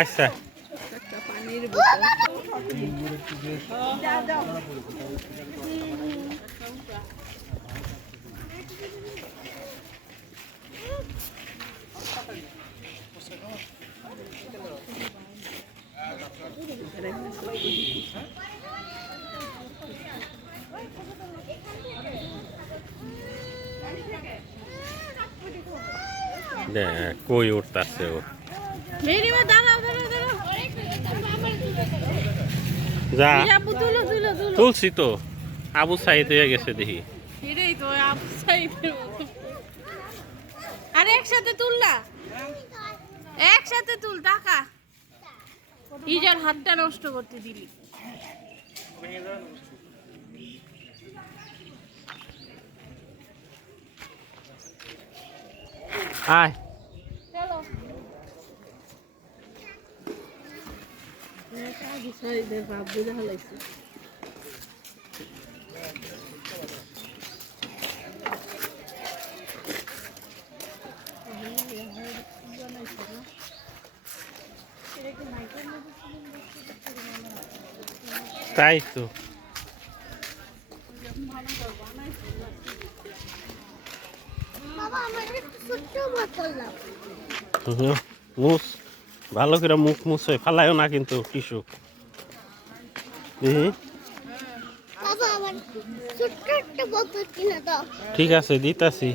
আচ্ছা পানির বোতল কই উঠতেছে ও যা তুলছি তো আবু সাইদ হয়ে গেছে দেখি আরে একসাথে তুল না একসাথে তুল টাকা ইজার হাতটা নষ্ট করতে দিলি আয় চলো তাই তো মুস ভালো করে মুখ মুছ ফালাইও না কিন্তু টিস্যু ঠিক আছে দিতাছি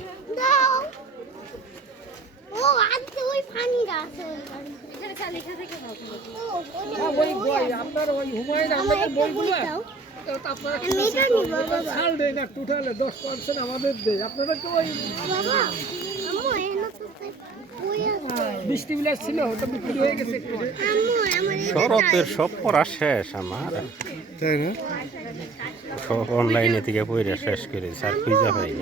শরতের সব পড়া শেষ আমার তাই না সব অনলাইনে থেকে পড়া শেষ করে স্যার খুঁজে পাইনি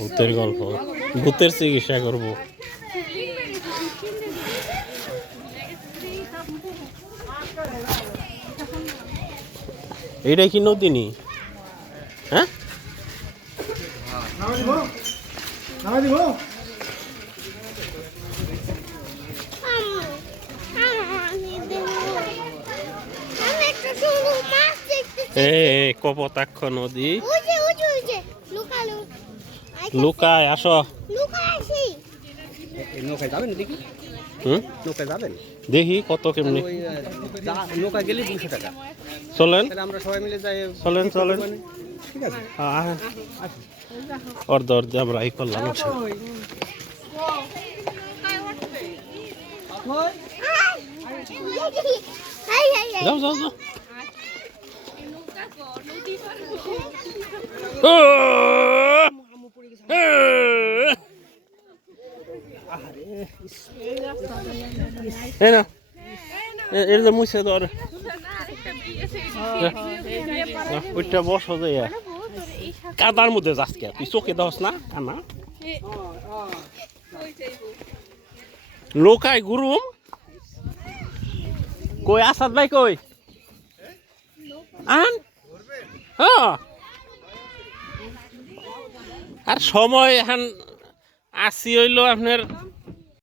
ভূতের গল্প ভূতের চিকিৎসা করবো এইটাই কি নদিনী হ্যাঁ কপোতাক্ষ নদী লুকায় আসো নৌকায় যাবেন দেখি নৌকায় যাবেন দেখি কত কেমনি নৌকায় গেলে 200 টাকা চলেন আমরা সবাই মিলে যাই চলেন চলেন ঠিক আছে অর্ধ অর্ধ আমরা এই করলাম যাও যাও যাও এর যে মুছে ধর ওইটা বসো যে কাদার মধ্যে যাস কে তুই চোখে দস না কানা লোকাই গুরুম কই আসাদ ভাই কই আন হ্যাঁ আর সময় এখন আসি হইল আপনার